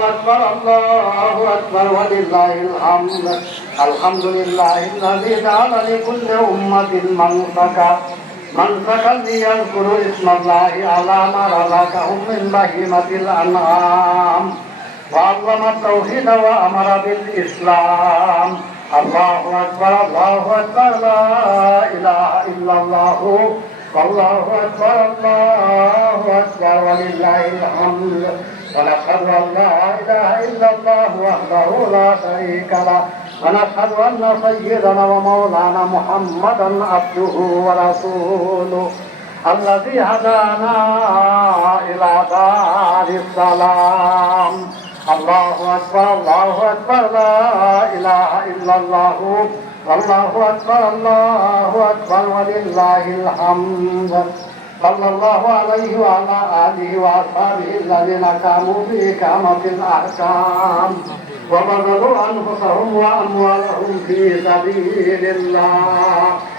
أكبر الله أكبر ولله الحمد الحمد لله الذي جعل لكل أمة منسكا منسكا ليذكروا اسم الله على ما رزقهم من بهيمة الأنعام وعظم التوحيد وأمر بالإسلام الله أكبر الله أكبر لا إله إلا الله والله أكبر الله أكبر ولله الحمد ونشهد أن لا إله إلا الله وحده لا شريك له. ونشهد أن سيدنا ومولانا محمدا عبده ورسوله الذي هدانا إلى دار السلام. الله أكبر الله أكبر لا إله إلا الله. والله أكبر الله أكبر ولله الحمد. صلى الله عليه وعلى آله وأصحابه الذين كانوا في إقامة الأحكام وبذلوا أنفسهم وأموالهم في سبيل الله.